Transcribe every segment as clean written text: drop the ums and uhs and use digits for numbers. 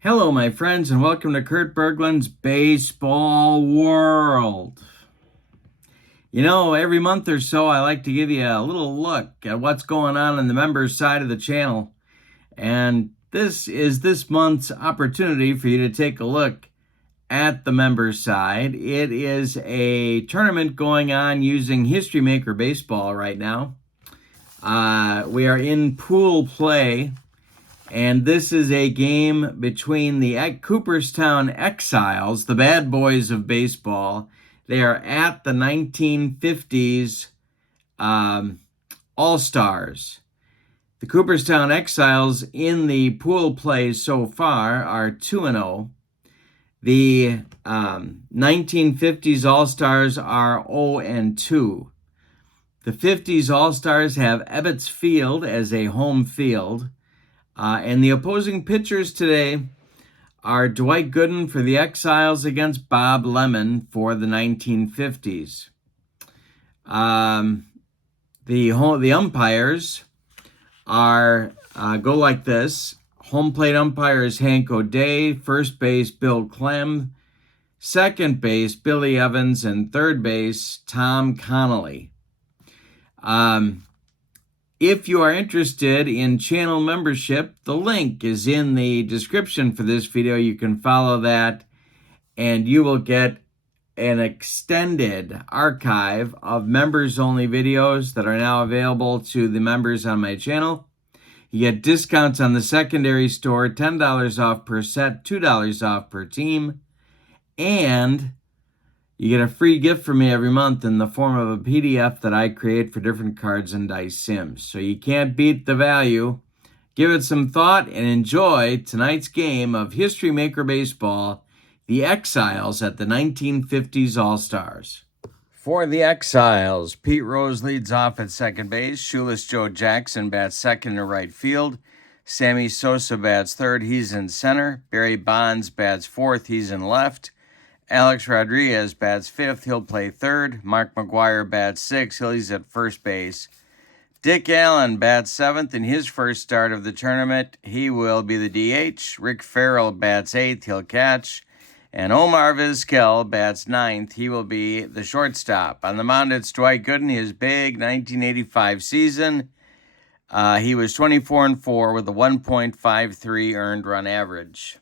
Hello, my friends, and welcome to Kurt Berglund's Baseball World. You know, every month or so, I like to give you a little look at what's going on the members side of the channel. And this is this month's opportunity for you to take a look at the members side. It is a tournament going on using History Maker Baseball right now. We are in pool play. And this is a game between the Cooperstown Exiles, the bad boys of baseball. They are at the 1950s All-Stars. The Cooperstown Exiles in the pool play so far are 2-0. The 1950s All-Stars are 0-2. The 50s All-Stars have Ebbets Field as a home field. And the opposing pitchers today are Dwight Gooden for the Exiles against Bob Lemon for the 1950s. The umpires are go like this. Home plate umpire is Hank O'Day, first base Bill Clem, second base Billy Evans, and third base Tom Connolly. If you are interested in channel membership, the link is in the description for this video. You can follow that, and you will get an extended archive of members-only videos that are now available to the members on my channel. You get discounts on the secondary store, $10 off per set, $2 off per team, and you get a free gift from me every month in the form of a PDF that I create for different cards and dice sims. So you can't beat the value. Give it some thought and enjoy tonight's game of History Maker Baseball, the Exiles at the 1950s All-Stars. For the Exiles, Pete Rose leads off at second base. Shoeless Joe Jackson bats second in right field. Sammy Sosa bats third. He's in center. Barry Bonds bats fourth. He's in left. Alex Rodriguez bats fifth. He'll play third. Mark McGuire bats sixth. He's at first base. Dick Allen bats seventh in his first start of the tournament. He will be the DH. Rick Farrell bats eighth. He'll catch. And Omar Vizquel bats ninth. He will be the shortstop. On the mound, it's Dwight Gooden, his big 1985 season. He was 24-4 with a 1.53 earned run average.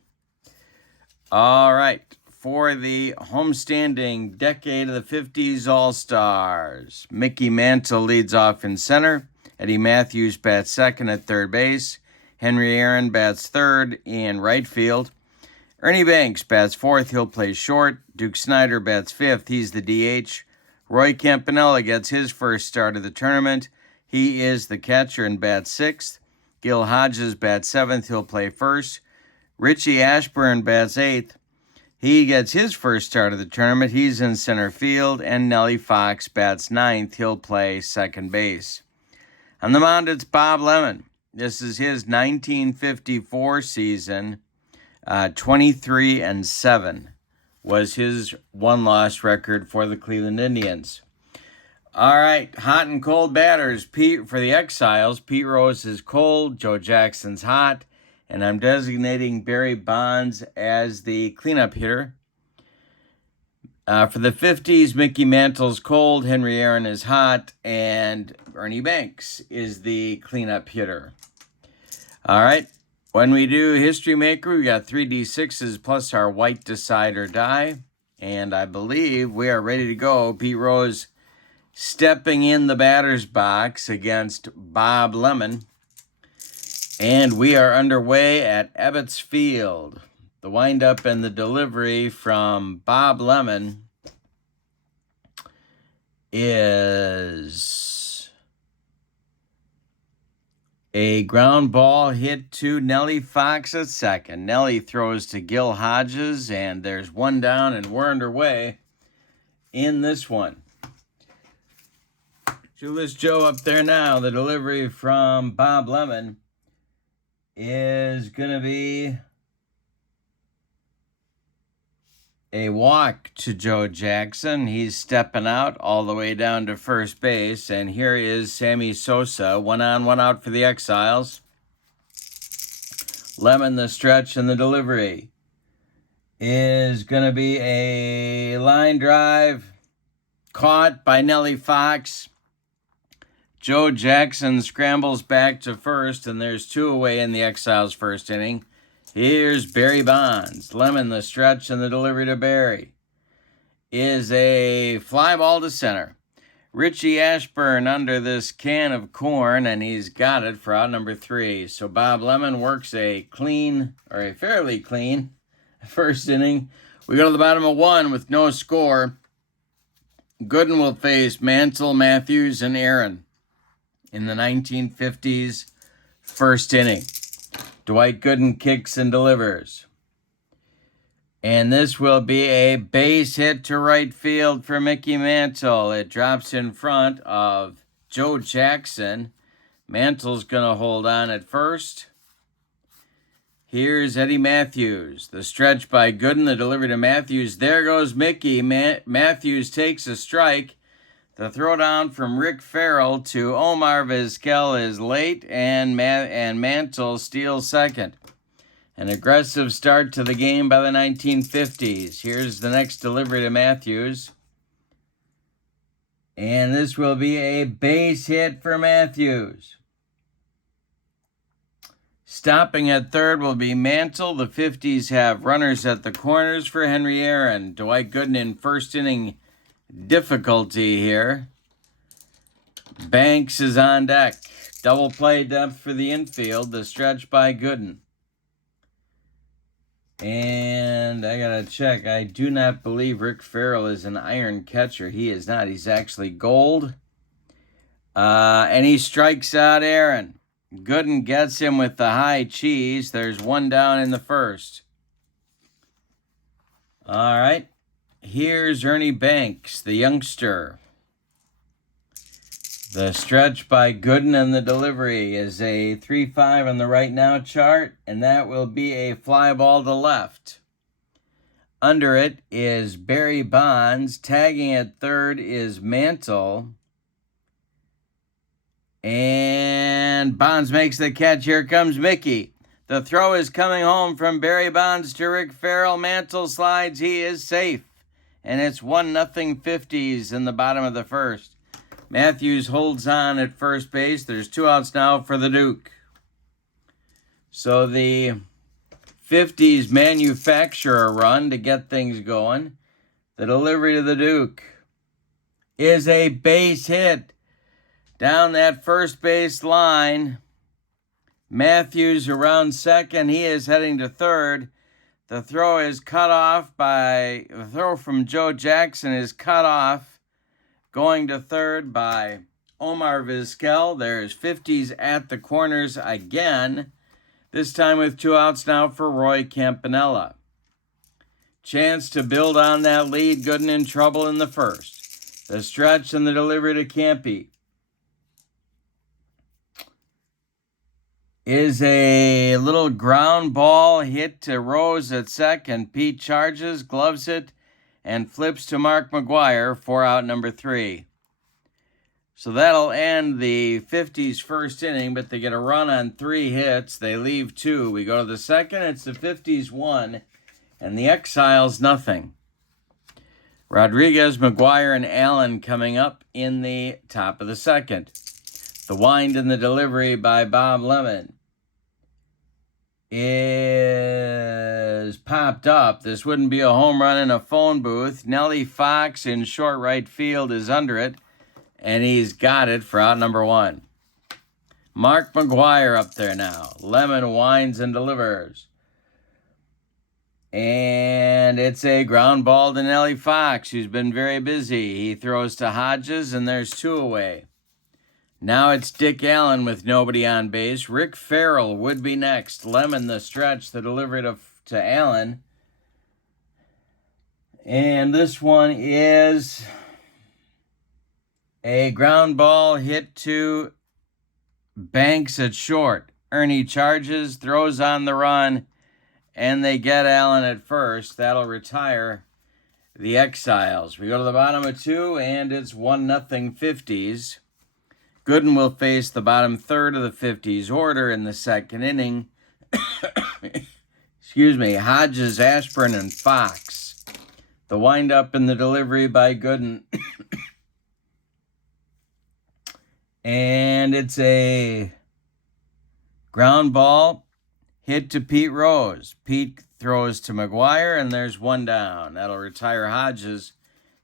All right. For the homestanding decade of the 50s All-Stars, Mickey Mantle leads off in center. Eddie Matthews bats second at third base. Henry Aaron bats third in right field. Ernie Banks bats fourth. He'll play short. Duke Snider bats fifth. He's the DH. Roy Campanella gets his first start of the tournament. He is the catcher and bats sixth. Gil Hodges bats seventh. He'll play first. Richie Ashburn bats eighth. He gets his first start of the tournament. He's in center field. And Nellie Fox bats ninth. He'll play second base. On the mound, it's Bob Lemon. This is his 1954 season. 23-7 was his one-loss record for the Cleveland Indians. All right, hot and cold batters. Pete for the Exiles. Pete Rose is cold. Joe Jackson's hot. And I'm designating Barry Bonds as the cleanup hitter. For the 50s, Mickey Mantle's cold, Henry Aaron is hot, and Ernie Banks is the cleanup hitter. All right, when we do History Maker, we got 3D6s plus our white decider die. And I believe we are ready to go. Pete Rose stepping in the batter's box against Bob Lemon. And we are underway at Ebbets Field. The windup and the delivery from Bob Lemon is a ground ball hit to Nellie Fox at second. Nellie throws to Gil Hodges, and there's one down, and we're underway in this one. Shoeless Joe up there now. The delivery from Bob Lemon is going to be a walk to Joe Jackson. He's stepping out all the way down to first base. And here is Sammy Sosa, 1 on, 1 out for the Exiles. Lemon, the stretch, and the delivery is going to be a line drive caught by Nellie Fox. Joe Jackson scrambles back to first, and there's 2 away in the Exiles' first inning. Here's Barry Bonds. Lemon, the stretch, and the delivery to Barry is a fly ball to center. Richie Ashburn under this can of corn, and he's got it for out number 3. So Bob Lemon works a fairly clean first inning. We go to the bottom of 1 with no score. Gooden will face Mantle, Matthews, and Aaron in the 1950s first inning. Dwight Gooden kicks and delivers. And this will be a base hit to right field for Mickey Mantle. It drops in front of Joe Jackson. Mantle's going to hold on at first. Here's Eddie Matthews. The stretch by Gooden, the delivery to Matthews. There goes Mickey. Matthews takes a strike. The throwdown from Rick Farrell to Omar Vizquel is late, and Mantle steals second. An aggressive start to the game by the 1950s. Here's the next delivery to Matthews. And this will be a base hit for Matthews. Stopping at third will be Mantle. The 50s have runners at the corners for Henry Aaron. Dwight Gooden in first inning difficulty here. Banks is on deck. Double play depth for the infield. The stretch by Gooden. And I gotta check. I do not believe Rick Farrell is an iron catcher. He is not. He's actually gold. And he strikes out Aaron. Gooden gets him with the high cheese. There's 1 down in the first. All right. Here's Ernie Banks, the youngster. The stretch by Gooden and the delivery is a 3-5 on the right now chart, and that will be a fly ball to left. Under it is Barry Bonds. Tagging at third is Mantle. And Bonds makes the catch. Here comes Mickey. The throw is coming home from Barry Bonds to Rick Farrell. Mantle slides. He is safe. And it's 1-0 50s in the bottom of the first. Matthews holds on at first base. There's 2 outs now for the Duke. So the 50s manufacture a run to get things going. The delivery to the Duke is a base hit down that first base line. Matthews around second. He is heading to third. The throw is cut off the throw from Joe Jackson is cut off. Going to third by Omar Vizquel. There's 50s at the corners again. This time with 2 outs now for Roy Campanella. Chance to build on that lead. Gooden in trouble in the first. The stretch and the delivery to Campy is a little ground ball hit to Rose at second. Pete charges, gloves it, and flips to Mark McGuire for out number 3. So that'll end the 50s first inning, but they get a run on 3 hits. They leave 2. We go to the second. It's the 50s 1, and the Exiles nothing. Rodriguez, McGuire, and Allen coming up in the top of the second. The wind and the delivery by Bob Lemon is popped up. This wouldn't be a home run in a phone booth. Nellie Fox in short right field is under it, and he's got it for out number 1. Mark McGuire up there now. Lemon winds and delivers. And it's a ground ball to Nellie Fox, who's been very busy. He throws to Hodges, and there's 2 away. Now it's Dick Allen with nobody on base. Rick Farrell would be next. Lemon the stretch, the delivery to Allen. And this one is a ground ball hit to Banks at short. Ernie charges, throws on the run, and they get Allen at first. That'll retire the Exiles. We go to the bottom of 2, and it's 1-0 50s. Gooden will face the bottom third of the 50s order in the second inning. Excuse me, Hodges, Ashburn, and Fox. The windup and the delivery by Gooden. And it's a ground ball hit to Pete Rose. Pete throws to McGuire, and there's one down. That'll retire Hodges.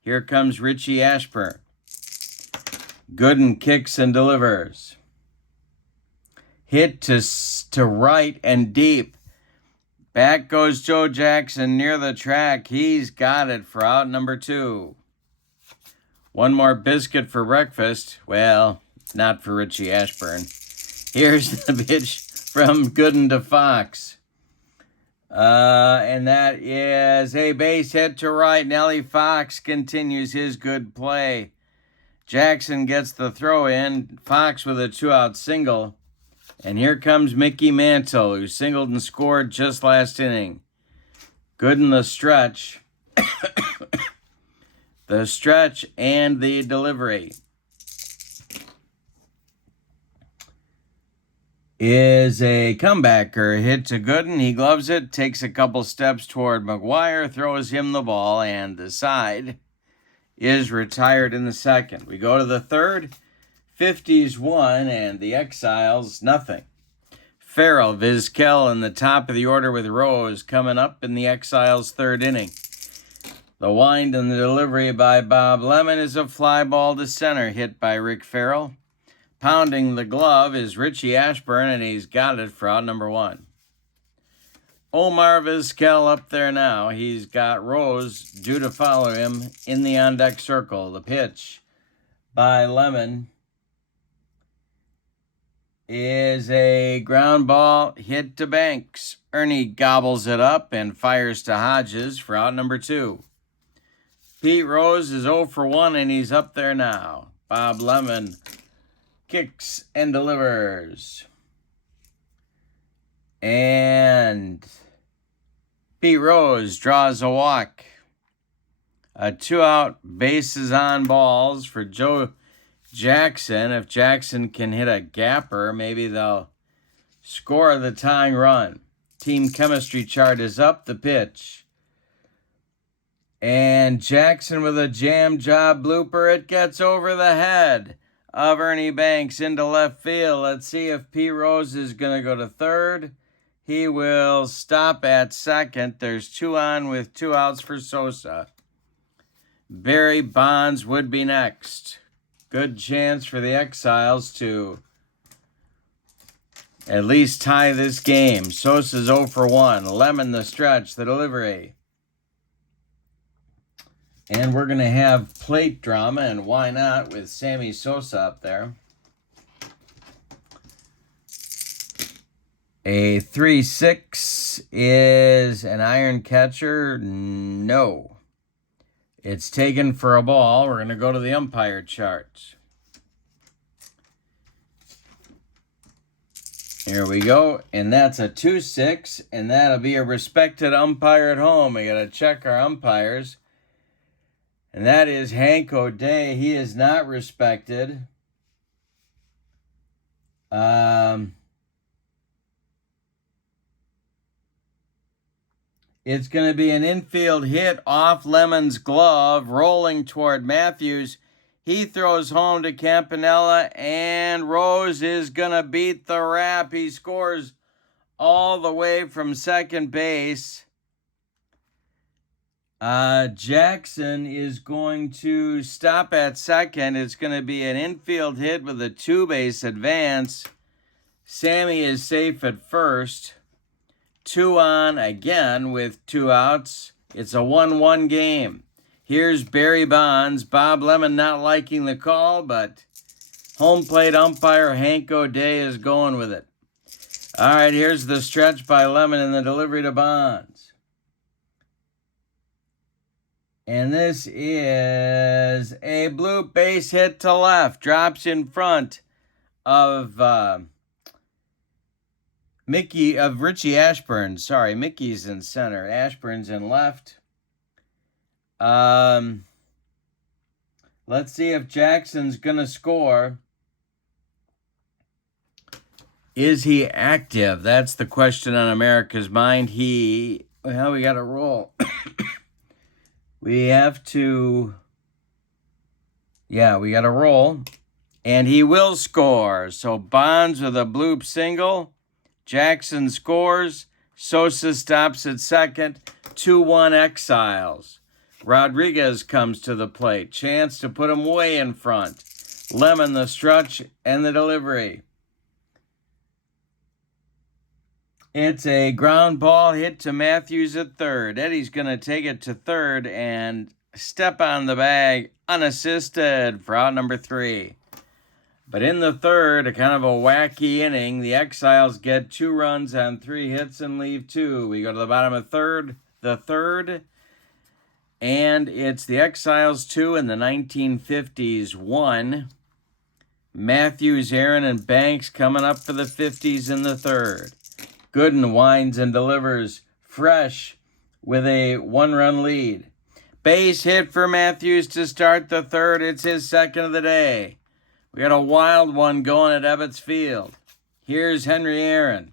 Here comes Richie Ashburn. Gooden kicks and delivers. Hit to right and deep. Back goes Joe Jackson near the track. He's got it for out number 2. One more biscuit for breakfast. Well, not for Richie Ashburn. Here's the pitch from Gooden to Fox. And that is a base hit to right. Nellie Fox continues his good play. Jackson gets the throw in. Fox with a 2-out single. And here comes Mickey Mantle, who singled and scored just last inning. Gooden the stretch. The stretch and the delivery. Is a comebacker hit to Gooden. He gloves it, takes a couple steps toward McGuire, throws him the ball, and the side is retired in the second. We go to the third. 50s 1 and the Exiles nothing. Farrell, Vizquel in the top of the order with Rose coming up in the Exiles' third inning. The wind and the delivery by Bob Lemon is a fly ball to center hit by Rick Farrell. Pounding the glove is Richie Ashburn, and he's got it for out number 1. Omar Vizquel up there now. He's got Rose due to follow him in the on-deck circle. The pitch by Lemon is a ground ball hit to Banks. Ernie gobbles it up and fires to Hodges for out number 2. Pete Rose is 0 for 1, and he's up there now. Bob Lemon kicks and delivers. And Pete Rose draws a walk. A 2-out bases on balls for Joe Jackson. If Jackson can hit a gapper, maybe they'll score the tying run. Team chemistry chart is up. The pitch. And Jackson with a jam job blooper. It gets over the head of Ernie Banks into left field. Let's see if Pete Rose is going to go to third. He will stop at second. There's 2 on with 2 outs for Sosa. Barry Bonds would be next. Good chance for the Exiles to at least tie this game. Sosa's 0 for 1. Lemon the stretch, the delivery. And we're going to have plate drama, and why not, with Sammy Sosa up there. A 3-6 is an iron catcher. No. It's taken for a ball. We're going to go to the umpire chart. Here we go. And that's a 2-6. And that'll be a respected umpire at home. We got to check our umpires. And that is Hank O'Day. He is not respected. It's going to be an infield hit off Lemon's glove, rolling toward Matthews. He throws home to Campanella, and Rose is going to beat the rap. He scores all the way from second base. Jackson is going to stop at second. It's going to be an infield hit with a 2-base advance. Sammy is safe at first. 2 on again with 2 outs. It's a 1-1 game. Here's Barry Bonds. Bob Lemon not liking the call, but home plate umpire Hank O'Day is going with it. All right, here's the stretch by Lemon and the delivery to Bonds. And this is a blue base hit to left. Drops in front of Richie Ashburn. Sorry, Mickey's in center. Ashburn's in left. Let's see if Jackson's going to score. Is he active? That's the question on America's mind. Well, we got to roll. We got to roll. And he will score. So Bonds with a bloop single. Jackson scores. Sosa stops at second. 2-1 Exiles. Rodriguez comes to the plate. Chance to put him way in front. Lemon the stretch and the delivery. It's a ground ball hit to Matthews at third. Eddie's going to take it to third and step on the bag unassisted for out number 3. But in the third, a kind of a wacky inning, the Exiles get 2 runs on 3 hits and leave 2. We go to the bottom of the third, and it's the Exiles 2 and the 1950s 1. Matthews, Aaron, and Banks coming up for the 50s in the third. Gooden winds and delivers fresh with a 1-run lead. Base hit for Matthews to start the third. It's his second of the day. We got a wild one going at Ebbets Field. Here's Henry Aaron.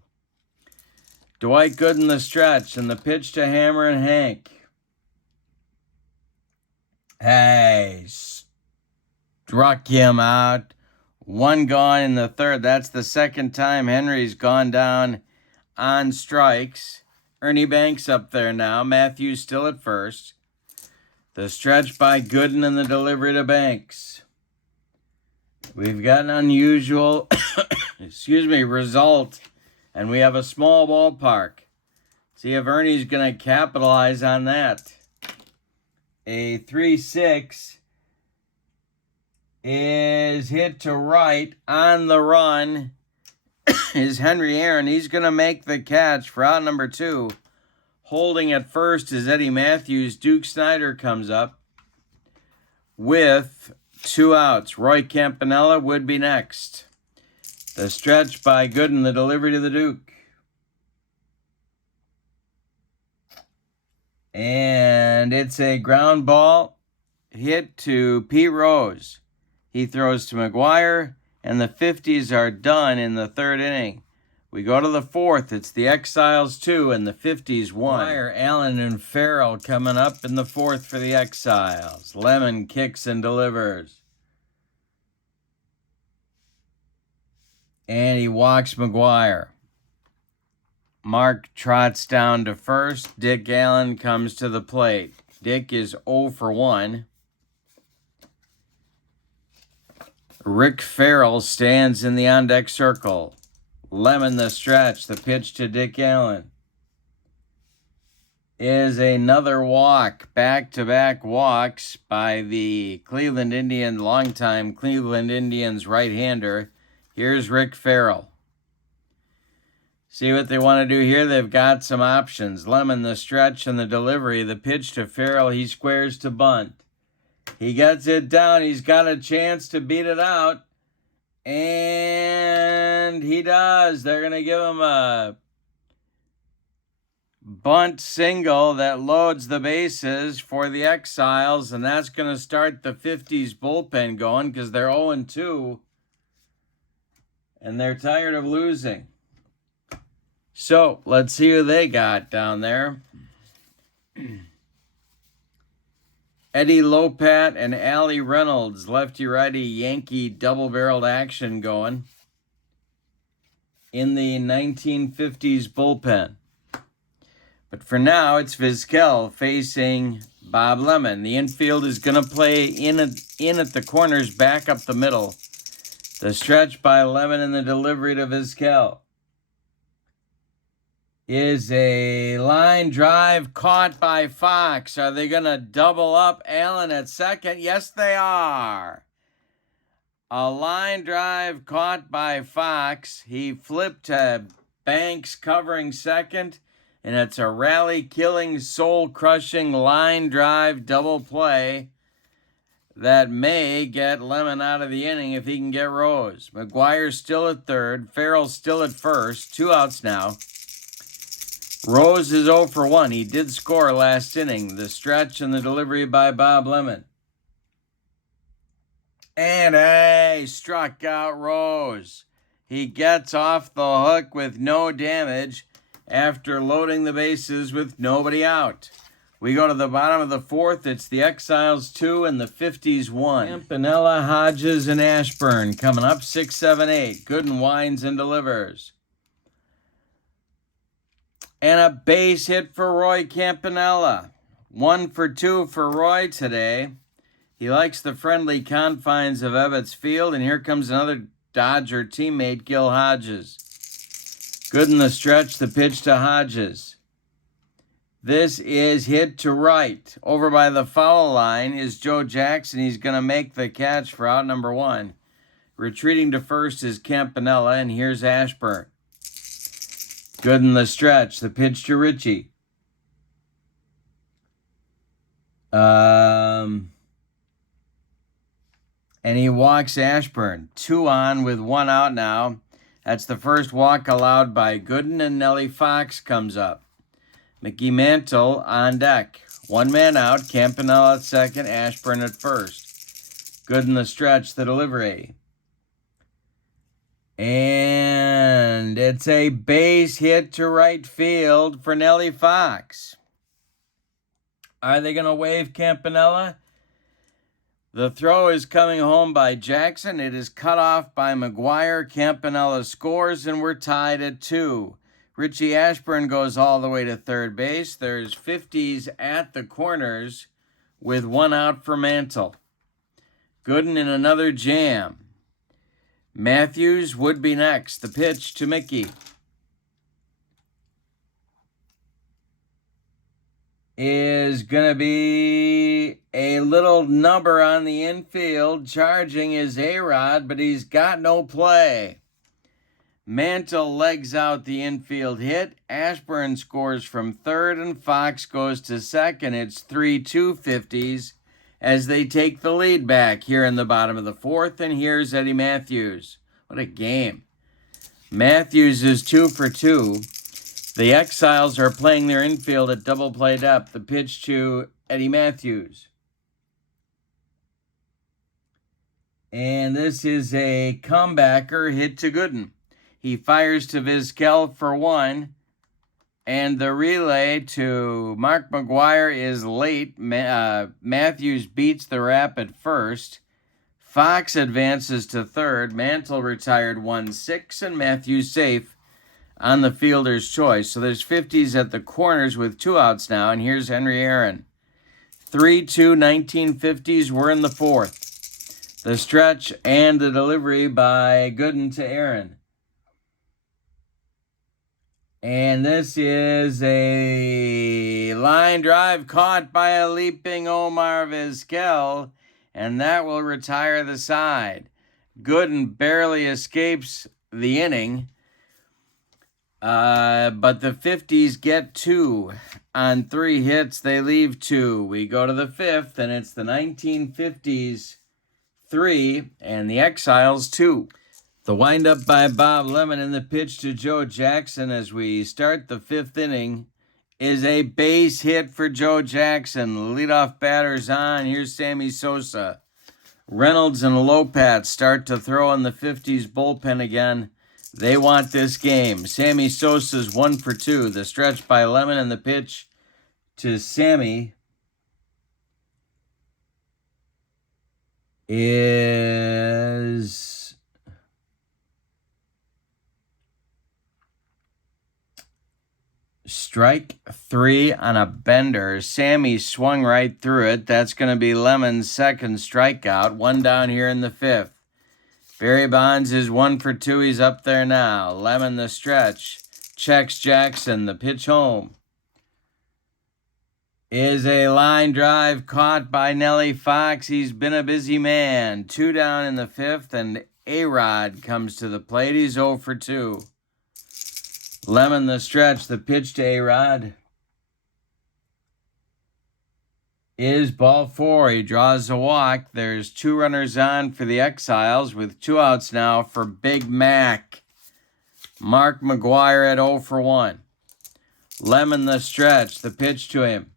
Dwight Gooden the stretch and the pitch to Hammer and Hank. Hey, struck him out. 1 gone in the third. That's the second time Henry's gone down on strikes. Ernie Banks up there now. Matthews still at first. The stretch by Gooden and the delivery to Banks. We've got an unusual result, and we have a small ballpark. See if Ernie's going to capitalize on that. A 3-6 is hit to right on the run. Is Henry Aaron. He's going to make the catch for out number 2. Holding at first is Eddie Matthews. Duke Snyder comes up with 2 outs. Roy Campanella would be next. The stretch by Gooden, the delivery to the Duke. And it's a ground ball hit to Pete Rose. He throws to McGuire. And the 50s are done in the third inning. We go to the fourth. It's the Exiles 2 and the 50s 1. Meyer, Allen, and Farrell coming up in the fourth for the Exiles. Lemon kicks and delivers. And he walks McGuire. Mark trots down to first. Dick Allen comes to the plate. Dick is 0 for 1. Rick Farrell stands in the on-deck circle. Lemon the stretch. The pitch to Dick Allen is another walk. Back-to-back walks by the longtime Cleveland Indians right-hander. Here's Rick Farrell. See what they want to do here? They've got some options. Lemon the stretch and the delivery. The pitch to Farrell. He squares to bunt. He gets it down. He's got a chance to beat it out. And he does. They're going to give him a bunt single that loads the bases for the Exiles. And that's going to start the 50s bullpen going because they're 0-2. And they're tired of losing. So let's see who they got down there. Eddie Lopat and Allie Reynolds, lefty-righty Yankee double-barreled action going in the 1950s bullpen. But for now, it's Vizquel facing Bob Lemon. The infield is going to play in at the corners, back up the middle. The stretch by Lemon and the delivery to Vizquel is a line drive caught by Fox. Are they going to double up Allen at second? Yes, they are. A line drive caught by Fox. He flipped to Banks covering second, and it's a rally-killing, soul-crushing line drive double play that may get Lemon out of the inning if he can get Rose. McGuire's still at third. Farrell's still at first. 2 outs now. Rose is 0 for 1. He did score last inning. The stretch and the delivery by Bob Lemon. And struck out Rose. He gets off the hook with no damage after loading the bases with nobody out. We go to the bottom of the fourth. It's the Exiles 2 and the 50s 1. Campanella, Hodges, and Ashburn coming up 6, 7, 8. Gooden winds and delivers. And a base hit for Roy Campanella. 1 for 2 for Roy today. He likes the friendly confines of Ebbets Field, and here comes another Dodger teammate, Gil Hodges. Good in the stretch, the pitch to Hodges. This is hit to right. Over by the foul line is Joe Jackson. He's going to make the catch for out number 1. Retreating to first is Campanella, and here's Ashburn. Good in the stretch, the pitch to Ritchie. And he walks Ashburn. 2 on with 1 out now. That's the first walk allowed by Gooden, and Nellie Fox comes up. Mickey Mantle on deck. 1 man out. Campanella at second. Ashburn at first. Good in the stretch, the delivery. And it's a base hit to right field for Nellie Fox. Are they going to wave Campanella? The throw is coming home by Jackson. It is cut off by McGuire. Campanella scores, and we're tied at 2. Richie Ashburn goes all the way to third base. There's 50s at the corners with 1 out for Mantle. Gooden in another jam. Matthews would be next. The pitch to Mickey is going to be a little number on the infield. Charging is A-Rod, but he's got no play. Mantle legs out the infield hit. Ashburn scores from third, and Fox goes to second. It's 3-2 50s as they take the lead back here in the bottom of the fourth, and here's Eddie Matthews. What a game. Matthews is 2 for 2. The Exiles are playing their infield at double play depth. The pitch to Eddie Matthews. And this is a comebacker hit to Gooden. He fires to Vizquel for 1. And the relay to Mark McGuire is late. Matthews beats the rap at first. Fox advances to third. Mantle retired 1-6, and Matthews safe on the fielder's choice. So there's 50s at the corners with 2 outs now, and here's Henry Aaron. 3-2 1950s. We're in the fourth. The stretch and the delivery by Gooden to Aaron. And this is a line drive caught by a leaping Omar Vizquel, and that will retire the side. Gooden barely escapes the inning, but the 50s get 2 on 3 hits. They leave 2. We go to the 5th, and it's the 1950s 3 and the Exiles 2. The windup by Bob Lemon and the pitch to Joe Jackson as we start the 5th inning is a base hit for Joe Jackson. The leadoff batter's on. Here's Sammy Sosa. Reynolds and Lopat start to throw in the 50s bullpen again. They want this game. Sammy Sosa's 1 for 2. The stretch by Lemon and the pitch to Sammy is strike 3 on a bender. Sammy swung right through it. That's going to be Lemon's second strikeout. 1 down here in the 5th. Barry Bonds is 1 for 2. He's up there now. Lemon the stretch. Checks Jackson. The pitch home is a line drive caught by Nellie Fox. He's been a busy man. 2 down in the 5th, and A-Rod comes to the plate. He's 0 for 2. Lemon the stretch. The pitch to A-Rod is ball 4. He draws a walk. There's 2 runners on for the Exiles with 2 outs now for Big Mac. Mark McGuire at 0 for 1. Lemon the stretch. The pitch to him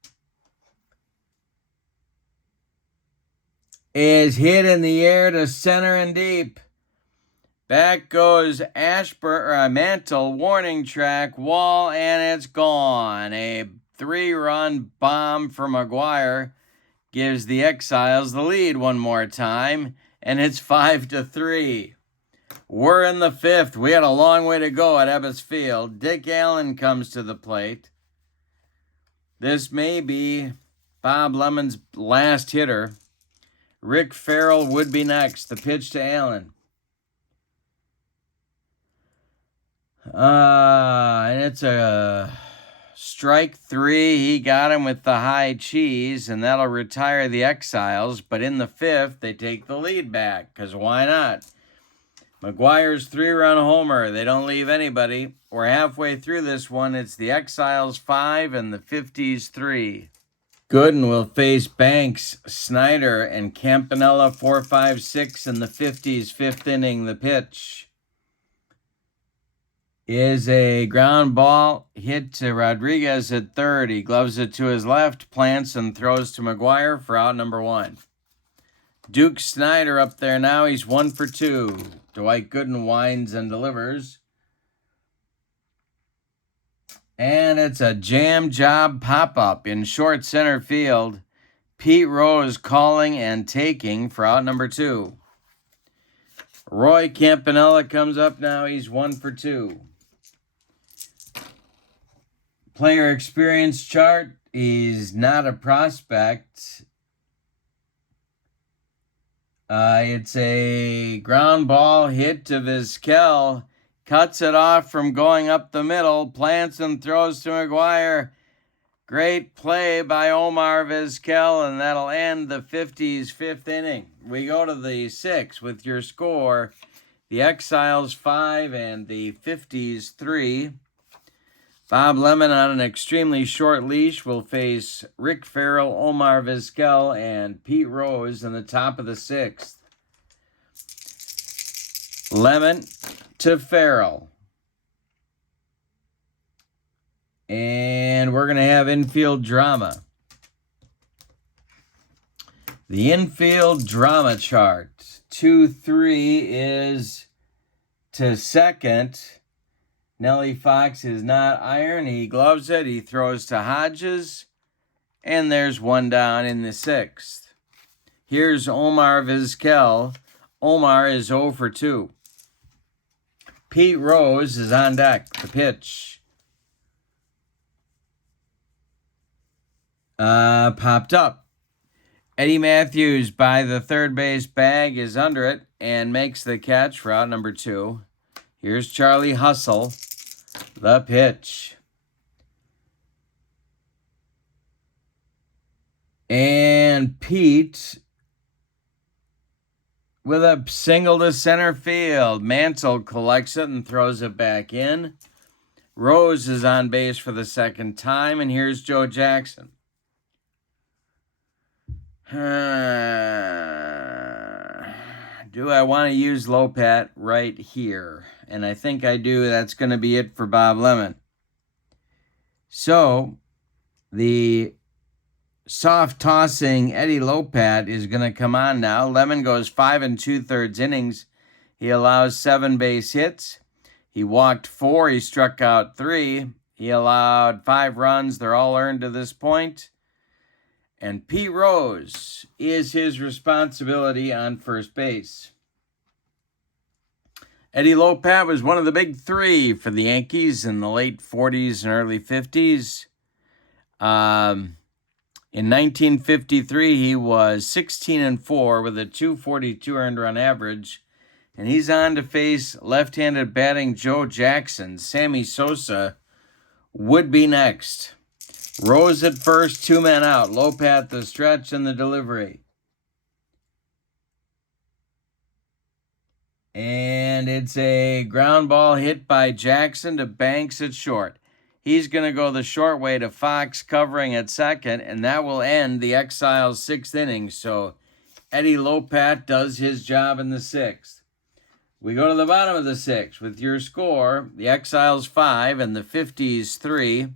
is hit in the air to center and deep. Back goes Mantle, warning track, wall, and it's gone. A 3-run bomb for McGuire gives the Exiles the lead one more time, and it's 5-3. We're in the 5th. We had a long way to go at Ebbets Field. Dick Allen comes to the plate. This may be Bob Lemon's last hitter. Rick Farrell would be next. The pitch to Allen. And it's a strike 3. He got him with the high cheese, and that'll retire the Exiles. But in the 5th, they take the lead back, because why not? McGuire's 3-run homer. They don't leave anybody. We're halfway through this one. It's the Exiles 5 and the 50s 3. Gooden will face Banks, Snyder, and Campanella 4, 5, 6 in the 50s 5th inning. The pitch is a ground ball hit to Rodriguez at third. He gloves it to his left, plants, and throws to McGuire for out number 1. Duke Snyder up there now. He's 1 for 2. Dwight Gooden winds and delivers. And it's a jam job pop-up in short center field. Pete Rose calling and taking for out number 2. Roy Campanella comes up now. He's 1 for 2. Player experience chart. He's not a prospect. It's a ground ball hit to Vizquel. Cuts it off from going up the middle. Plants and throws to McGuire. Great play by Omar Vizquel, and that'll end the 50s 5th inning. We go to the 6th with your score. The Exiles 5 and the 50s 3. Bob Lemon on an extremely short leash will face Rick Farrell, Omar Vizquel, and Pete Rose in the top of the 6th. Lemon to Farrell. And we're going to have infield drama. The infield drama chart. 2-3 is to second. Nellie Fox is not iron. He gloves it. He throws to Hodges. And there's one down in the 6th. Here's Omar Vizquel. Omar is 0 for 2. Pete Rose is on deck. The pitch. Popped up. Eddie Matthews by the third base bag is under it and makes the catch for out number 2. Here's Charlie Hustle. The pitch. And Pete with a single to center field. Mantle collects it and throws it back in. Rose is on base for the second time, and here's Joe Jackson. Do I want to use Lopat right here? And I think I do. That's going to be it for Bob Lemon. So, the soft tossing Eddie Lopat is going to come on now. Lemon goes 5 2/3 innings. He allows 7 base hits. He walked 4. He struck out 3. He allowed 5 runs. They're all earned to this point. And Pete Rose is his responsibility on first base. Eddie Lopat was one of the big 3 for the Yankees in the late 40s and early 50s. In 1953, he was 16-4 with a 242 earned run average. And he's on to face left-handed batting Joe Jackson. Sammy Sosa would be next. Rose at first, 2 men out. Lopat the stretch and the delivery. And it's a ground ball hit by Jackson to Banks at short. He's going to go the short way to Fox covering at second, and that will end the Exiles' 6th inning. So Eddie Lopat does his job in the 6th. We go to the bottom of the 6th with your score. The Exiles 5 and the 50s 3.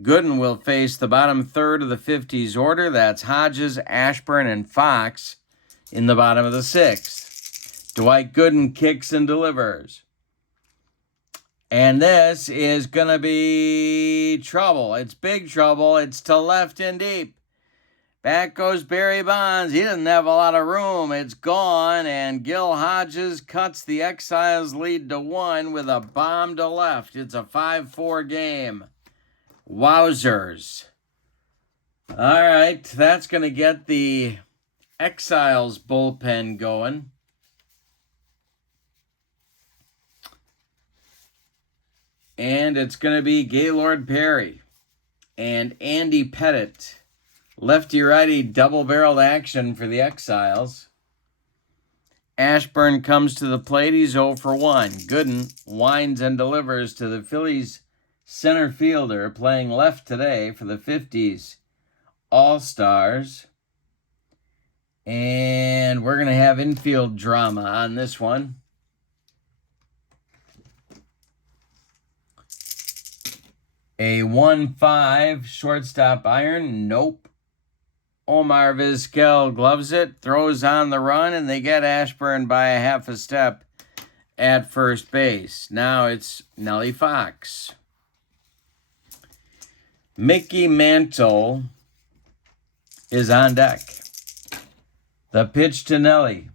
Gooden will face the bottom third of the 50s order. That's Hodges, Ashburn, and Fox in the bottom of the 6th. Dwight Gooden kicks and delivers. And this is going to be trouble. It's big trouble. It's to left and deep. Back goes Barry Bonds. He doesn't have a lot of room. It's gone, and Gil Hodges cuts the Exiles lead to 1 with a bomb to left. It's a 5-4 game. Wowzers. All right, that's going to get the Exiles bullpen going. And it's going to be Gaylord Perry and Andy Pettit. Lefty-righty double-barreled action for the Exiles. Ashburn comes to the plate. He's 0 for 1. Gooden winds and delivers to the Phillies center fielder playing left today for the 50s All-Stars. And we're going to have infield drama on this one. A 1-5 shortstop iron. Nope. Omar Vizquel gloves it, throws on the run, and they get Ashburn by a half a step at first base. Now it's Nellie Fox. Mickey Mantle is on deck. The pitch to Nellie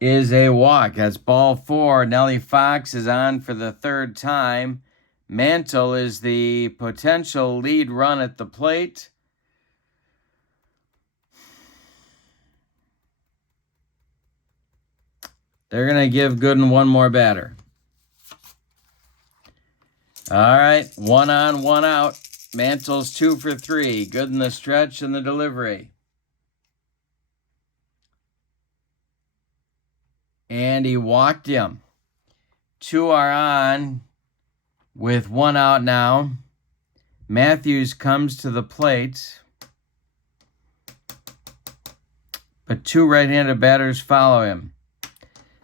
is a walk. That's ball 4. Nellie Fox is on for the 3rd time. Mantle is the potential lead run at the plate. They're going to give Gooden one more batter. All right, 1 on, 1 out. Mantle's 2 for 3. Gooden the stretch and the delivery. And he walked him. 2 are on with 1 out now. Matthews comes to the plate, but 2 right-handed batters follow him.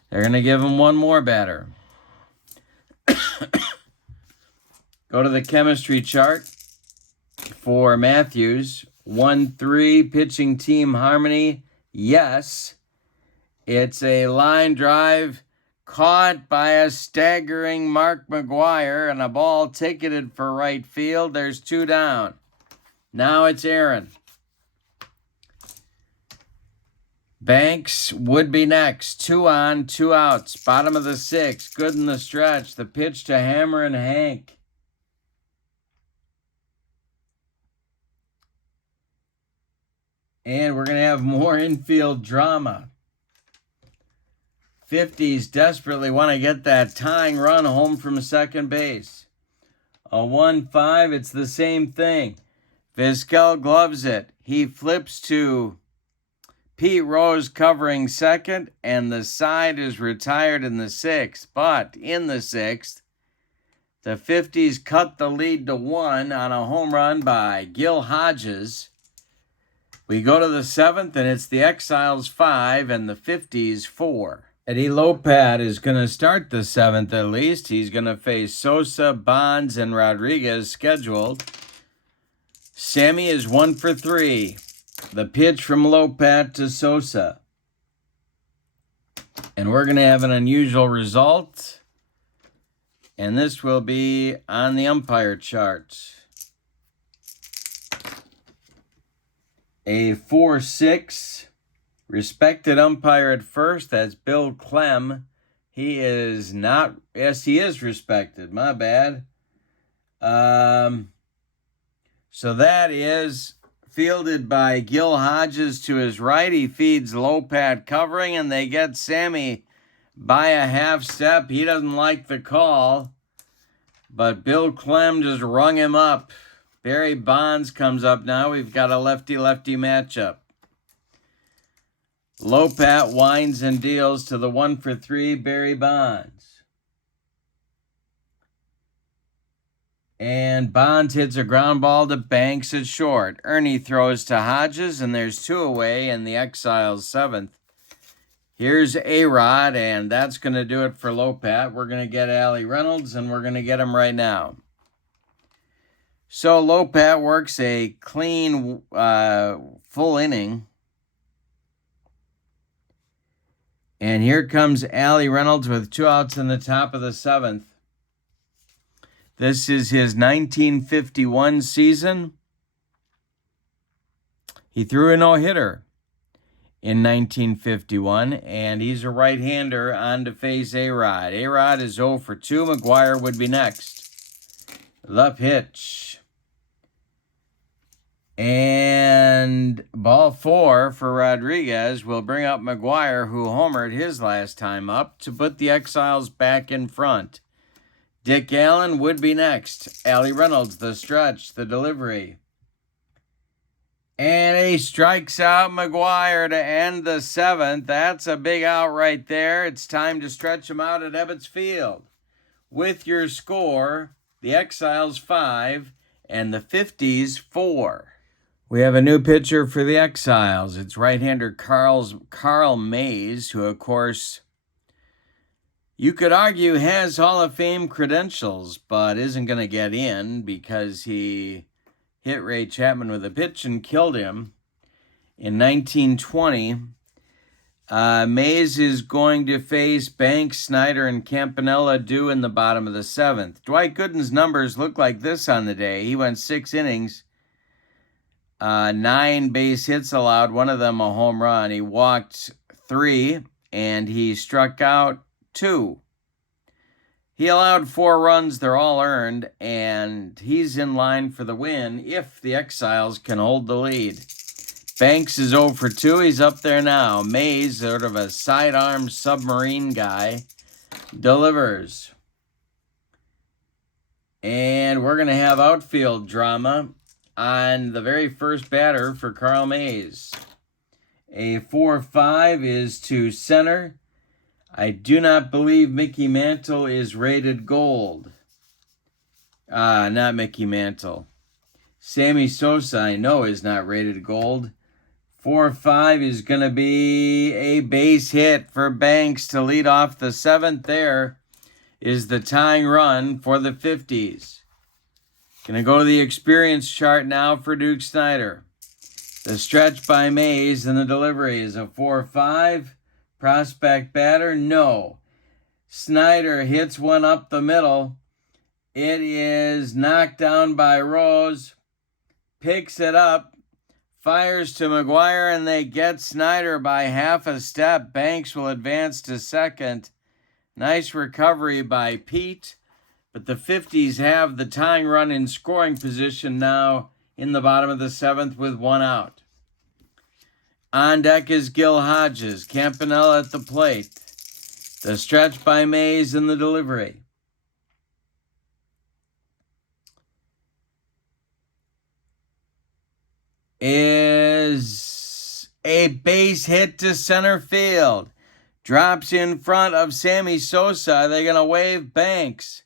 They're going to give him one more batter. Go to the chemistry chart for Matthews. 1-3 pitching team harmony. Yes. It's a line drive caught by a staggering Mark McGuire and a ball ticketed for right field. There's 2 down. Now it's Aaron. Banks would be next. 2 on, 2 outs. Bottom of the 6th. Gooden the stretch. The pitch to Hammer and Hank. And we're going to have more infield drama. 50s desperately want to get that tying run home from second base. A 1-5, it's the same thing. Vizquel gloves it. He flips to Pete Rose covering second, and the side is retired in the 6th. But in the 6th, the 50s cut the lead to 1 on a home run by Gil Hodges. We go to the 7th, and it's the Exiles 5 and the 50s 4. Eddie Lopat is going to start the 7th at least. He's going to face Sosa, Bonds, and Rodriguez scheduled. Sammy is 1 for 3. The pitch from Lopat to Sosa. And we're going to have an unusual result. And this will be on the umpire chart. A 4-6. Respected umpire at first, that's Bill Clem. He is not, yes, he is respected, my bad. So that is fielded by Gil Hodges to his right. He feeds Lopat covering, and they get Sammy by a half step. He doesn't like the call, but Bill Clem just rung him up. Barry Bonds comes up now. We've got a lefty-lefty matchup. Lopat winds and deals to the 1 for 3 Barry Bonds. And Bonds hits a ground ball to Banks at short. Ernie throws to Hodges, and there's 2 away in the Exiles 7th. Here's A-Rod, and that's going to do it for Lopat. We're going to get Allie Reynolds, and we're going to get him right now. So Lopat works a clean full inning. And here comes Allie Reynolds with 2 outs in the top of the 7th. This is his 1951 season. He threw a no-hitter in 1951, and he's a right-hander on to face A-Rod. A-Rod is 0 for 2. McGuire would be next. The pitch. And ball 4 for Rodriguez will bring up McGuire, who homered his last time up, to put the Exiles back in front. Dick Allen would be next. Allie Reynolds, the stretch, the delivery. And he strikes out McGuire to end the 7th. That's a big out right there. It's time to stretch him out at Ebbets Field. With your score, the Exiles 5 and the 50s 4. We have a new pitcher for the Exiles. It's right-hander Carl Mays, who, of course, you could argue has Hall of Fame credentials, but isn't going to get in because he hit Ray Chapman with a pitch and killed him in 1920. Mays is going to face Banks, Snyder, and Campanella due in the bottom of the 7th. Dwight Gooden's numbers look like this on the day. He went 6 innings, 9 base hits allowed, one of them a home run. He walked 3, and he struck out 2. He allowed 4 runs, they're all earned, and he's in line for the win if the Exiles can hold the lead. Banks is 0 for 2, he's up there now. Mays, sort of a sidearm submarine guy, delivers. And we're going to have outfield drama on the very first batter for Carl Mays. A 4-5 is to center. I do not believe Mickey Mantle is rated gold. Not Mickey Mantle. Sammy Sosa, I know, is not rated gold. 4-5 is going to be a base hit for Banks to lead off the 7th. There is the tying run for the 50s. Going to go to the experience chart now for Duke Snyder. The stretch by Mays and the delivery is a 4-5. Prospect batter, no. Snyder hits one up the middle. It is knocked down by Rose. Picks it up. Fires to McGuire, and they get Snyder by half a step. Banks will advance to second. Nice recovery by Pete. But the 50s have the tying run in scoring position now in the bottom of the 7th with 1 out. On deck is Gil Hodges. Campanella at the plate. The stretch by Mays and the delivery. Is a base hit to center field. Drops in front of Sammy Sosa. Are they going to wave Banks?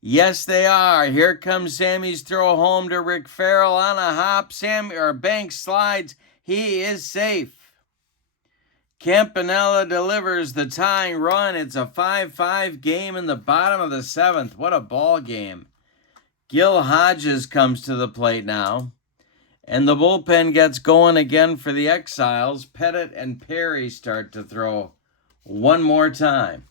Yes, they are. Here comes Sammy's throw home to Rick Farrell on a hop. Banks slides. He is safe. Campanella delivers the tying run. It's a 5-5 game in the bottom of the 7th. What a ball game. Gil Hodges comes to the plate now. And the bullpen gets going again for the Exiles. Pettit and Perry start to throw one more time.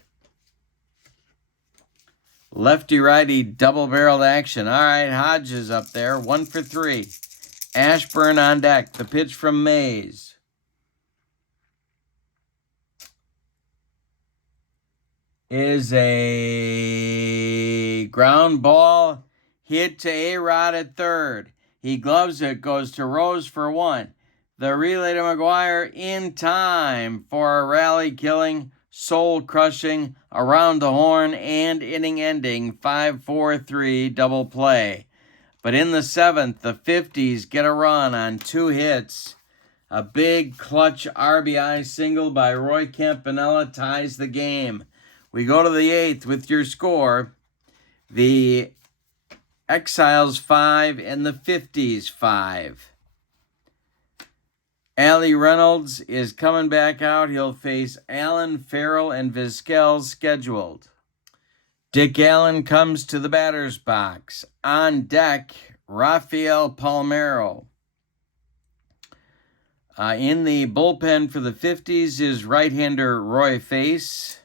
Lefty-righty double-barreled action. All right, Hodges up there, 1 for 3. Ashburn on deck. The pitch from Mays. Is a ground ball hit to A-Rod at third. He gloves it, goes to Rose for 1. The relay to McGuire in time for a rally-killing, soul-crushing, around the horn and inning-ending 5-4-3 double play. But in the 7th, the 50s get a run on 2 hits. A big clutch RBI single by Roy Campanella ties the game. We go to the 8th with your score. The Exiles 5 and the 50s 5. Allie Reynolds is coming back out. He'll face Allen, Farrell, and Vizquel scheduled. Dick Allen comes to the batter's box. On deck, Rafael Palmeiro. In the bullpen for the 50s is right-hander Roy Face.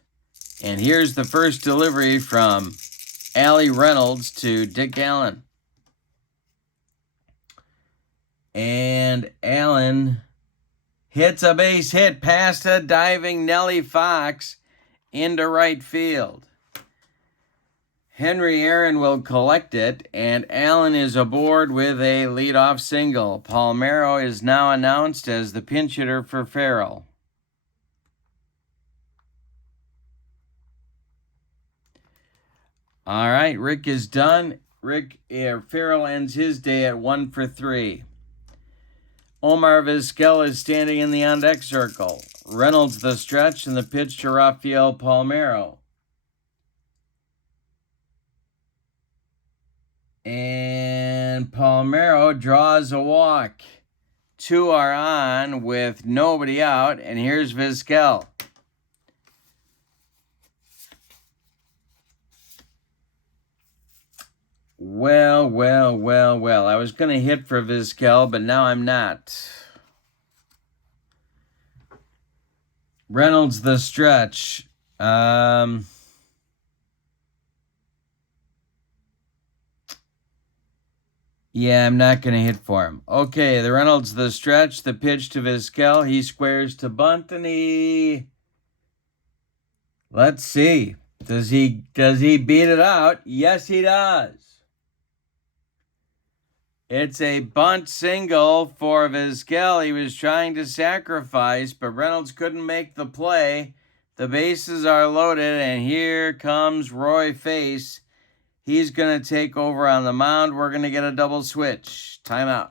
And here's the first delivery from Allie Reynolds to Dick Allen. And Allen hits a base hit past a diving Nellie Fox into right field. Henry Aaron will collect it, and Allen is aboard with a leadoff single. Palmeiro is now announced as the pinch hitter for Farrell. All right, Rick is done. Farrell ends his day at 1 for 3. Omar Vizquel is standing in the on-deck circle. Reynolds the stretch and the pitch to Rafael Palmeiro. And Palmeiro draws a walk. 2 are on with nobody out, and here's Vizquel. Well. I was going to hit for Vizquel, but now I'm not. Reynolds the stretch. Yeah, I'm not going to hit for him. Okay, the Reynolds the stretch, the pitch to Vizquel. He squares to bunt, and let's see. Does he beat it out? Yes, he does. It's a bunt single for Vizquel. He was trying to sacrifice, but Reynolds couldn't make the play. The bases are loaded, and here comes Roy Face. He's going to take over on the mound. We're going to get a double switch. Timeout.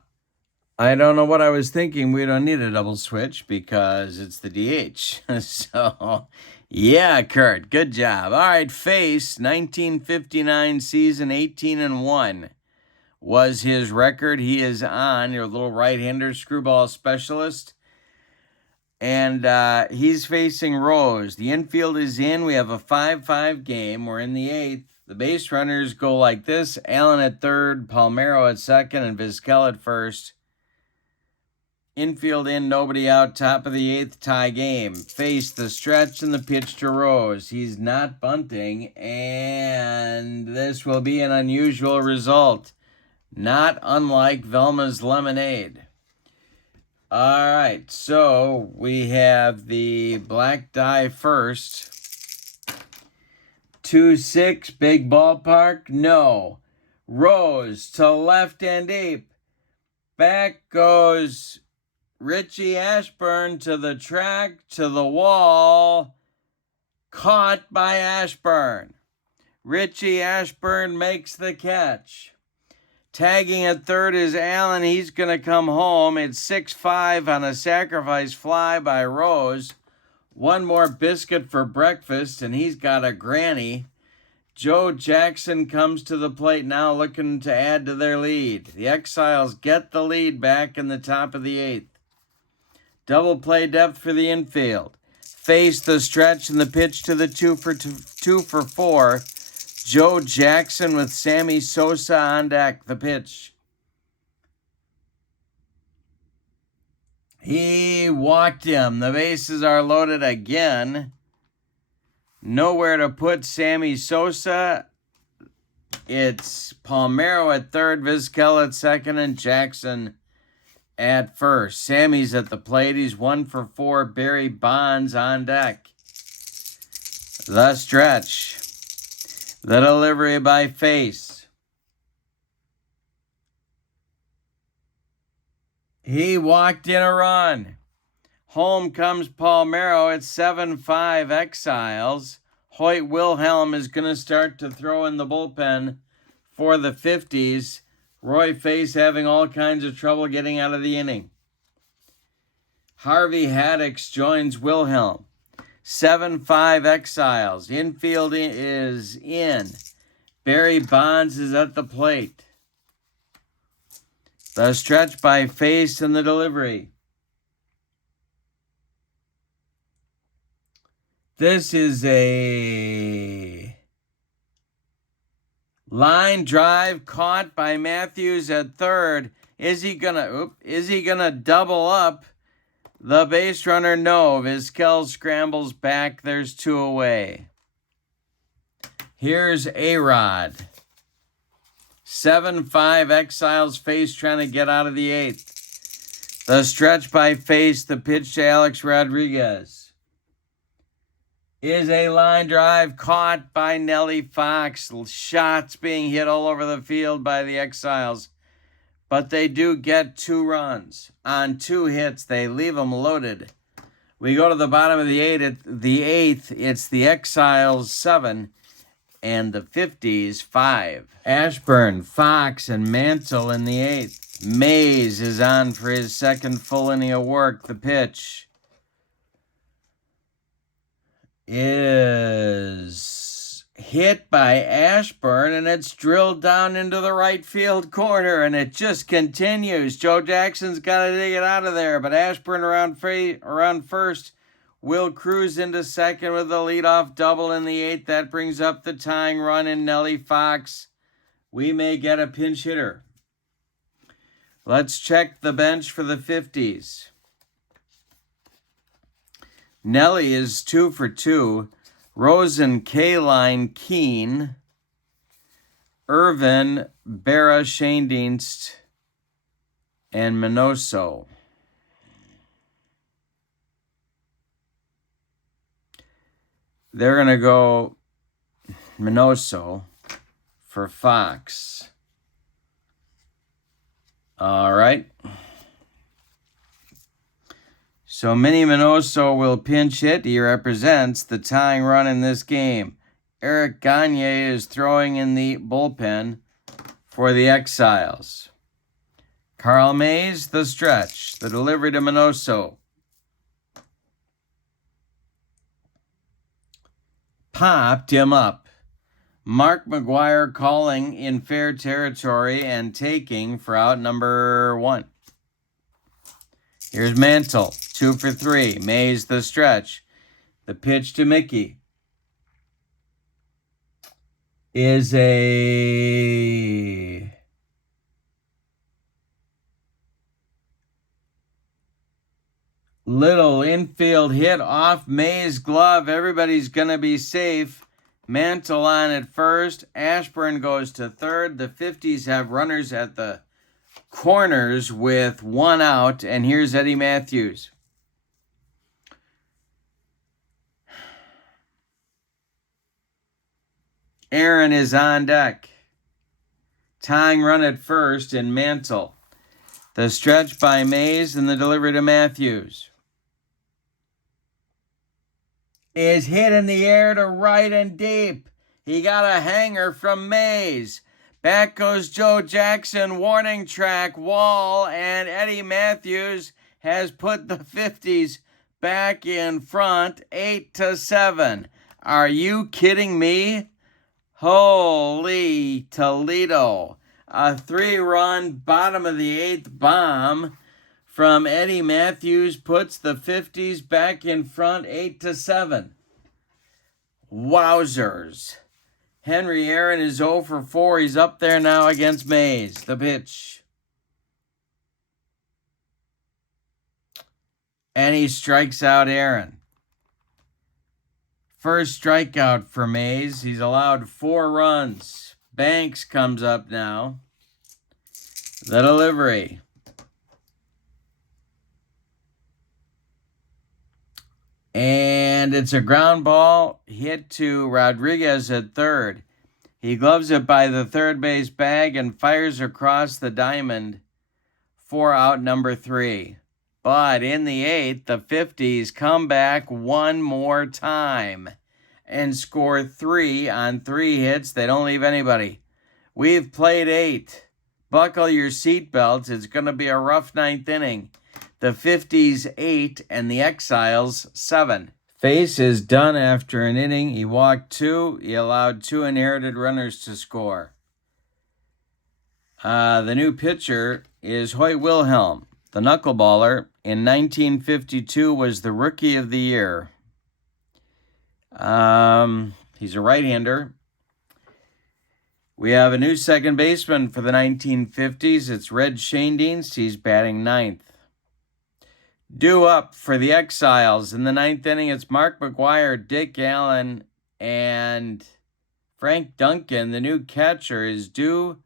I don't know what I was thinking. We don't need a double switch because it's the DH. So, yeah, Kurt, good job. All right, Face, 1959 season, 18-1 was his record. He is on, your little right-hander screwball specialist. And he's facing Rose. The infield is in. We have a 5-5 game. We're in the 8th. The base runners go like this. Allen at third, Palmeiro at second, and Vizquel at first. Infield in, nobody out, top of the 8th, tie game. Face the stretch and the pitch to Rose. He's not bunting, and this will be an unusual result. Not unlike Velma's Lemonade. All right, so we have the black die first. 2-6, big ballpark, no. Rose to left and deep. Back goes Richie Ashburn to the track, to the wall. Caught by Ashburn. Richie Ashburn makes the catch. Tagging at third is Allen. He's going to come home. It's 6-5 on a sacrifice fly by Rose. One more biscuit for breakfast, and he's got a granny. Joe Jackson comes to the plate now looking to add to their lead. The Exiles get the lead back in the top of the 8th. Double play depth for the infield. Face the stretch and the pitch to the 2 for 4. Joe Jackson with Sammy Sosa on deck. The pitch. He walked him. The bases are loaded again. Nowhere to put Sammy Sosa. It's Palmeiro at third, Vizquel at second, and Jackson at first. Sammy's at the plate. He's 1 for 4. Barry Bonds on deck. The stretch. The delivery by Face. He walked in a run. Home comes Palmeiro at 7-5 Exiles. Hoyt Wilhelm is going to start to throw in the bullpen for the 50s. Roy Face having all kinds of trouble getting out of the inning. Harvey Haddix joins Wilhelm. 7-5 Exiles. Infield is in. Barry Bonds is at the plate. The stretch by Face and the delivery. This is a line drive caught by Matthews at third. Is he gonna double up The base runner, no. Vizquel scrambles back. There's 2 away. Here's A-Rod. 7-5 Exiles face trying to get out of the 8th. The stretch by face, the pitch to Alex Rodriguez is a line drive caught by Nelly Fox. Shots being hit all over the field by the Exiles. But they do get 2 runs on 2 hits. They leave them loaded. We go to the bottom of the 8th. It's the Exiles 7 and the 50s 5. Ashburn, Fox, and Mantle in the 8th. Mays is on for his 2nd full inning of work. The pitch is hit by Ashburn, and it's drilled down into the right field corner, and it just continues. Joe Jackson's got to dig it out of there, but Ashburn around first will cruise into second with a leadoff double in the 8th. That brings up the tying run in Nelly Fox. We may get a pinch hitter. Let's check the bench for the 50s. Nelly is 2 for 2. Rosen, Kaline, Keene, Irvin, Berra, Schoendienst, and Minoso. They're going to go Minoso for Fox. All right. So Minnie Minoso will pinch hit. He represents the tying run in this game. Eric Gagne is throwing in the bullpen for the Exiles. Carl Mays, the stretch. The delivery to Minoso. Popped him up. Mark McGuire calling in fair territory and taking for out number 1. Here's Mantle, 2 for 3. Mays the stretch. The pitch to Mickey is a little infield hit off Mays' glove. Everybody's going to be safe. Mantle on at first. Ashburn goes to third. The 50s have runners at the corners with 1 out, and here's Eddie Matthews. Aaron is on deck. Tying run at first in Mantle. The stretch by Mays and the delivery to Matthews is hit in the air to right and deep. He got a hanger from Mays. Back goes Joe Jackson, warning track, wall, and Eddie Matthews has put the 50s back in front, 8-7. Are you kidding me? Holy Toledo. A 3-run bottom of the 8th bomb from Eddie Matthews puts the 50s back in front, 8-7. Wowzers. Henry Aaron is 0 for 4. He's up there now against Mays. The pitch. And he strikes out Aaron. First strikeout for Mays. He's allowed 4 runs. Banks comes up now. The delivery. And it's a ground ball hit to Rodriguez at third. He gloves it by the third base bag and fires across the diamond for out number 3. But in the 8th, the 50s come back one more time and score 3 on 3 hits. They don't leave anybody. We've played 8. Buckle your seatbelts. It's going to be a rough 9th inning. The 50s 8 and the Exiles 7. Face is done after an inning. He walked 2. He allowed 2 inherited runners to score. The new pitcher is Hoyt Wilhelm. The knuckleballer in 1952 was the Rookie of the Year. He's a right-hander. We have a new second baseman for the 1950s. It's Red Schoendienst. He's batting 9th. Due up for the Exiles in the 9th inning, it's Mark McGwire, Dick Allen, and Frank Duncan. The new catcher is due,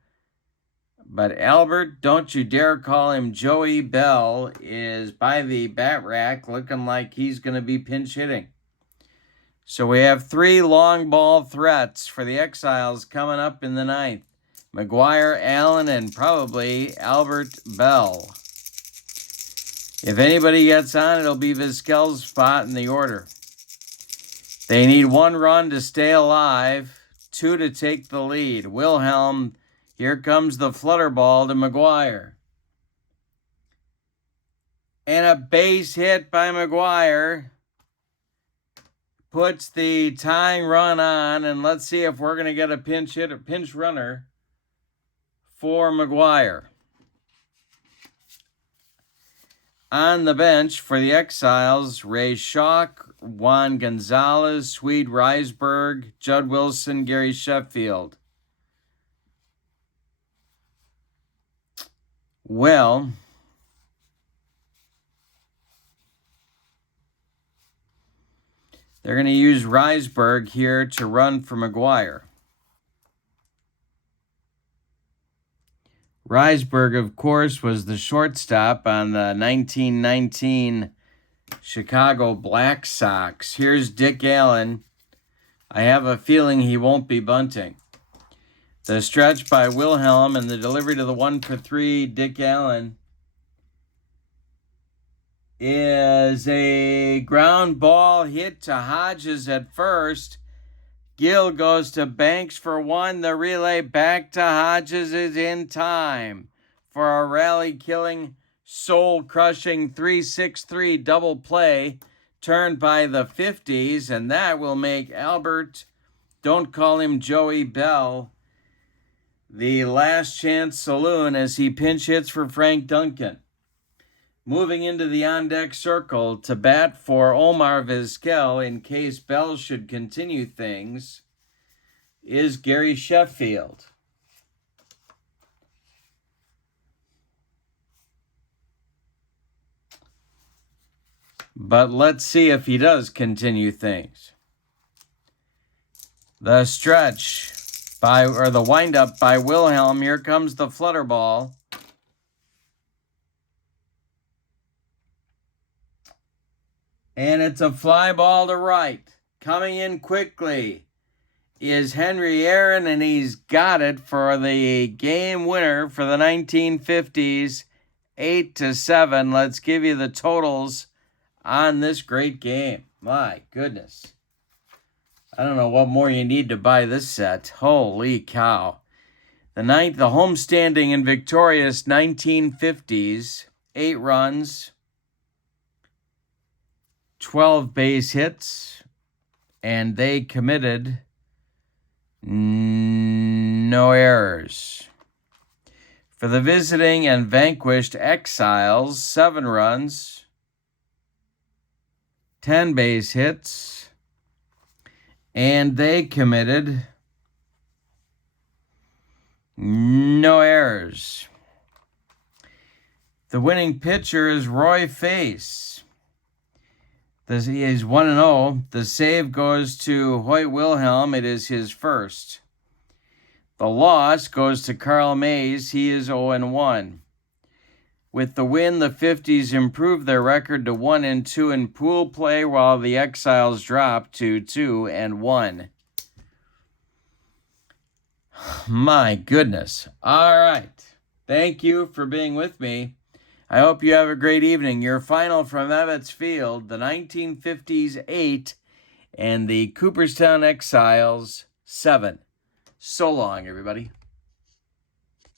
but Albert, don't you dare call him Joey Bell, is by the bat rack looking like he's going to be pinch hitting. So we have 3 long ball threats for the Exiles coming up in the 9th. McGwire, Allen, and probably Albert Bell. If anybody gets on, it'll be Vizquel's spot in the order. They need 1 run to stay alive, 2 to take the lead. Wilhelm, here comes the flutter ball to McGwire. And a base hit by McGwire puts the tying run on, and let's see if we're going to get a pinch runner for McGwire. On the bench for the Exiles, Ray Schock, Juan Gonzalez, Swede Reisberg, Judd Wilson, Gary Sheffield. Well, they're going to use Reisberg here to run for McGwire. Reisberg, of course, was the shortstop on the 1919 Chicago Black Sox. Here's Dick Allen. I have a feeling he won't be bunting. The stretch by Wilhelm and the delivery to the 1-for-3 Dick Allen is a ground ball hit to Hodges at first. Gill goes to Banks for 1. The relay back to Hodges is in time for a rally-killing, soul-crushing 3-6-3 double play turned by the 50s, and that will make Albert, don't call him Joey Bell, the last chance saloon as he pinch hits for Frank Duncan. Moving into the on-deck circle to bat for Omar Vizquel in case Bell should continue things is Gary Sheffield. But let's see if he does continue things. The stretch the windup by Wilhelm. Here comes the flutter ball. And it's a fly ball to right. Coming in quickly is Henry Aaron, and he's got it for the game winner for the 1950s, 8-7. Let's give you the totals on this great game. My goodness. I don't know what more you need to buy this set. Holy cow. The homestanding and victorious 1950s, 8 runs, 12 base hits, and they committed no errors. For the visiting and vanquished Exiles, 7 runs, 10 base hits, and they committed no errors. The winning pitcher is Roy Face. He is 1-0. The save goes to Hoyt Wilhelm. It is his first. The loss goes to Carl Mays. He is 0-1. With the win, the 50s improved their record to 1-2 in pool play, while the Exiles dropped to 2-1. My goodness. All right. Thank you for being with me. I hope you have a great evening. Your final from Ebbets Field, the 1950s 8 and the Cooperstown Exiles 7. So long, everybody.